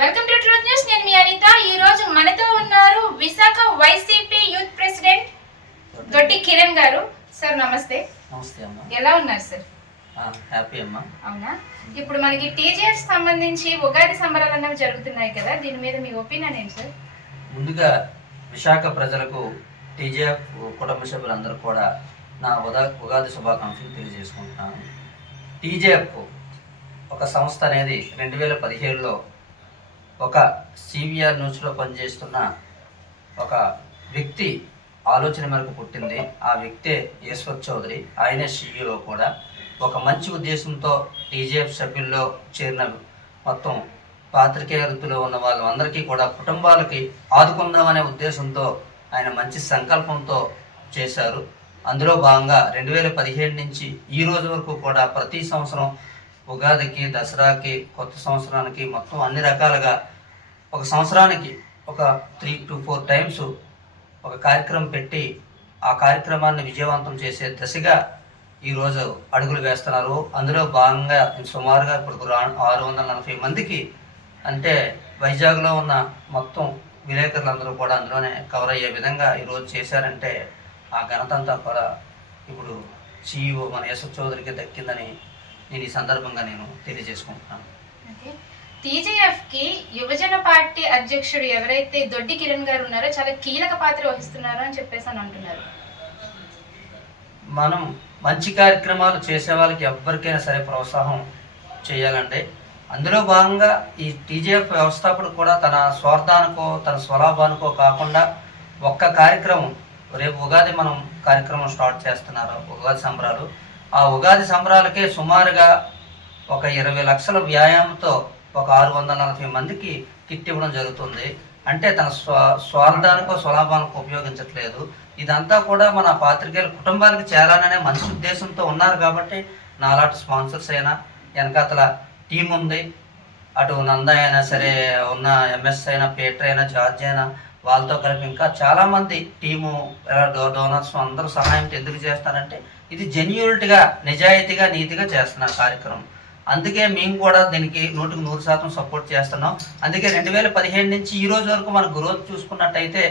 Welcome to truth news నేను మీ అనిత. ఈ రోజు మనతో ఉన్నారు Visakha YCP youth president Doddi Kiran గారు. సార్ నమస్తే. నమస్తే అమ్మా. ఎలా ఉన్నారు సార్? హ్యాపీ అమ్మా. అవునా? ఇప్పుడు మనకి టీజీఎఫ్ సంబంధించి ఉగాది సంబరాలు అనేవి జరుగుతున్నాయి కదా. దీని మీద మీ ఒపీనియన్ ఏంటి సార్? ముందుగా విశాఖ ప్రజలకు టీజేఎఫ్ కుటుంబ సభ్యులందరూ కూడా నా ఉదా ఉగాది శుభాకాంక్షలు తెలియజేసుకుంటున్నాను. టీజేఎఫ్ ఒక సంస్థ అనేది రెండు వేల పదిహేడులో ఒక సివిఆర్ న్యూస్లో పనిచేస్తున్న ఒక వ్యక్తి ఆలోచన మేరకు పుట్టింది. ఆ వ్యక్తే ఈశ్వర్ చౌదరి. ఆయనే సీఈఓ కూడా. ఒక మంచి ఉద్దేశంతో టీజేఎఫ్ సభ్యుల్లో చేరిన మొత్తం పాత్రికేయ వృత్తిలో ఉన్న వాళ్ళందరికీ కూడా కుటుంబాలకి ఆదుకుందామనే ఉద్దేశంతో ఆయన మంచి సంకల్పంతో చేశారు. అందులో భాగంగా రెండు వేల పదిహేడు నుంచి ఈ రోజు వరకు కూడా ప్రతి సంవత్సరం ఉగాదికి దసరాకి కొత్త సంవత్సరానికి మొత్తం అన్ని రకాలుగా ఒక సంవత్సరానికి ఒక త్రీ టు ఫోర్ టైమ్స్ ఒక కార్యక్రమం పెట్టి ఆ కార్యక్రమాన్ని విజయవంతం చేసే దశగా ఈరోజు అడుగులు వేస్తున్నారు. అందులో భాగంగా సుమారుగా ఇప్పుడు రా- ఆరు వందల నలభై మందికి అంటే వైజాగ్లో ఉన్న మొత్తం విలేకరులందరూ కూడా అందులోనే కవర్ అయ్యే విధంగా ఈరోజు చేశారంటే ఆ ఘనత అంతా కూడా ఇప్పుడు సిఇఓ మన యశోక్ చౌదరికి దక్కిందని నేను ఈ సందర్భంగా నేను తెలియజేసుకుంటున్నాను. టీజేఎఫ్కి యువజన పార్టీ అధ్యక్షుడు ఎవరైతే దొడ్డి కిరణ్ గారు ఉన్నారో చాలా కీలక పాత్ర వహిస్తున్నారు అని చెప్పేసి అని అంటున్నారు. మనం మంచి కార్యక్రమాలు చేసే వాళ్ళకి ఎవరికైనా సరే ప్రోత్సాహం చేయాలంటే అందులో భాగంగా ఈ టీజేఎఫ్ వ్యవస్థాపకుడు కూడా తన స్వార్థానికో తన స్వలాభానికో కాకుండా ఒక్క కార్యక్రమం రేపు ఉగాది మనం కార్యక్రమం స్టార్ట్ చేస్తున్నారు ఉగాది సంబరాలు. ఆ ఉగాది సంబరాలకే సుమారుగా ఒక ఇరవై లక్షల వ్యాయామంతో ఒక ఆరు వందల నలభై మందికి కిట్ ఇవ్వడం జరుగుతుంది. అంటే తన స్వ స్వార్థానికో స్వలాభానికో ఉపయోగించట్లేదు. ఇదంతా కూడా మన పాత్రికేయుల కుటుంబానికి చేరాలనే మంచి ఉద్దేశంతో ఉన్నారు కాబట్టి నాలాంటి స్పాన్సర్స్ అయినా వెనకాతల టీం ఉంది. అటు నంద అయినా సరే ఉన్న ఎంఎస్ అయినా పేటర్ అయినా జార్జ్ అయినా వాళ్ళతో కలిపి ఇంకా చాలామంది టీము డోనర్స్ అందరూ సహాయం ఎందుకు చేస్తారంటే ఇది జెన్యూనిటీగా నిజాయితీగా నీతిగా చేస్తున్నారు కార్యక్రమం. అందుకే మేము కూడా దీనికి నూటికి నూరు శాతం సపోర్ట్ చేస్తున్నాం. అందుకే రెండు వేల పదిహేడు నుంచి ఈ రోజు వరకు మన గ్రోత్ చూసుకున్నట్టయితే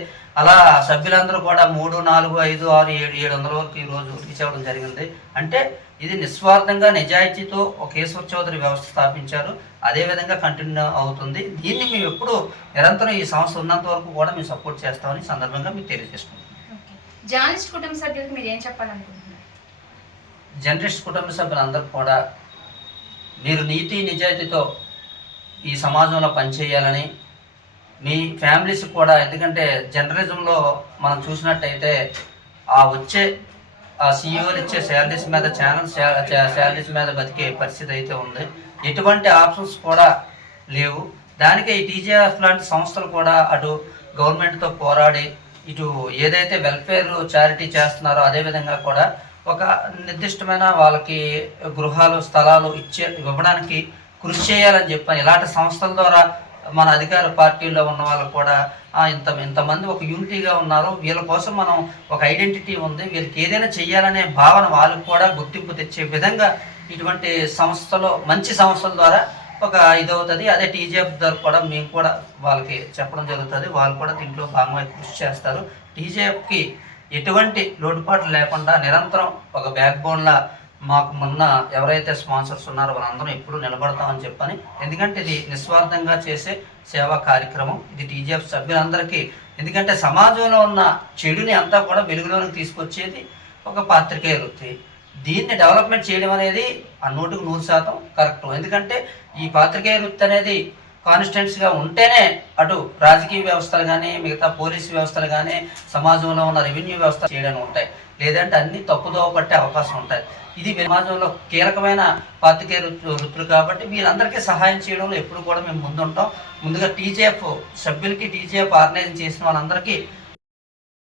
అలా సభ్యులందరూ కూడా మూడు నాలుగు ఐదు ఆరు ఏడు ఏడు వందల వరకు ఈ రోజు రీచ్ అవ్వడం జరిగింది. అంటే ఇది నిస్వార్థంగా నిజాయితీతో ఒక ఈశ్వర్ చౌదరి వ్యవస్థ స్థాపించారు. అదే విధంగా కంటిన్యూ అవుతుంది. దీన్ని మేము ఎప్పుడు నిరంతరం ఈ సంస్థ ఉన్నంత వరకు కూడా మేము సపోర్ట్ చేస్తామని సందర్భంగా మీకు తెలియజేసుకుంటున్నాం. జర్నలిస్ట్ కుటుంబ సభ్యులకు మీరు ఏం చెప్పాలనుకుంటున్నారు? జర్నలిస్ట్ కుటుంబ సభ్యులందరూ కూడా మీరు నీతి నిజాయితీతో ఈ సమాజంలో పనిచేయాలని మీ ఫ్యామిలీస్ కూడా ఎందుకంటే జర్నలిజంలో మనం చూసినట్టయితే ఆ వచ్చే ఆ సీఈఓలు ఇచ్చే శాలరీస్ మీద ఛానల్ శాలరీస్ మీద బతికే పరిస్థితి అయితే ఉంది. ఎటువంటి ఆప్షన్స్ కూడా లేవు. దానికే ఈ టీజీఎఫ్ లాంటి సంస్థలు కూడా అటు గవర్నమెంట్తో పోరాడి ఇటు ఏదైతే వెల్ఫేర్ చారిటీ చేస్తున్నారో అదేవిధంగా కూడా ఒక నిర్దిష్టమైన వాళ్ళకి గృహాలు స్థలాలు ఇచ్చే ఇవ్వడానికి కృషి చేయాలని చెప్పాను ఇలాంటి సంస్థల ద్వారా మన అధికార పార్టీలో ఉన్న వాళ్ళు కూడా ఇంత ఇంతమంది ఒక యూనిటీగా ఉన్నారు. వీళ్ళ కోసం మనం ఒక ఐడెంటిటీ ఉంది. వీళ్ళకి ఏదైనా చేయాలనే భావన వాళ్ళకి కూడా గుర్తింపు తెచ్చే విధంగా ఇటువంటి సంస్థలో మంచి సంస్థల ద్వారా ఒక ఇదవుతుంది అదే టీజీఎఫ్ ద్వారా కూడా మేము కూడా వాళ్ళకి చెప్పడం జరుగుతుంది. వాళ్ళు కూడా దీంట్లో భాగమై కృషి చేస్తారు. టీజీఎఫ్కి ఎటువంటి లోటుపాట్లు లేకుండా నిరంతరం ఒక బ్యాక్ బోన్లా మాకు మొన్న ఎవరైతే స్పాన్సర్స్ ఉన్నారో వాళ్ళందరం ఎప్పుడు నిలబడతామని చెప్పని ఎందుకంటే ఇది నిస్వార్థంగా చేసే సేవా కార్యక్రమం. ఇది టీజీఎఫ్ సభ్యులందరికీ ఎందుకంటే సమాజంలో ఉన్న చెడుని అంతా కూడా వెలుగులోనికి తీసుకొచ్చేది ఒక పాత్రికేయ వృత్తి. దీన్ని డెవలప్మెంట్ చేయడం అనేది ఆ నూటికి నూరు శాతం కరెక్ట్ ఎందుకంటే ఈ పాత్రికేయ వృత్తి అనేది కాన్స్టెంట్స్గా ఉంటేనే అటు రాజకీయ వ్యవస్థలు కానీ మిగతా పోలీసు వ్యవస్థలు కానీ సమాజంలో ఉన్న రెవెన్యూ వ్యవస్థ చేయడానికి ఉంటాయి. లేదంటే అన్ని తప్పుదోవ పట్టే అవకాశం ఉంటాయి. ఇది సమాజంలో కీలకమైన పాతికే వృత్తులు వృత్తులు కాబట్టి వీరందరికీ సహాయం చేయడంలో ఎప్పుడు కూడా మేము ముందుంటాం. ముందుగా టీజేఎఫ్ సభ్యులకి టీజేఎఫ్ ఆర్గనైజ్ చేసిన వాళ్ళందరికీ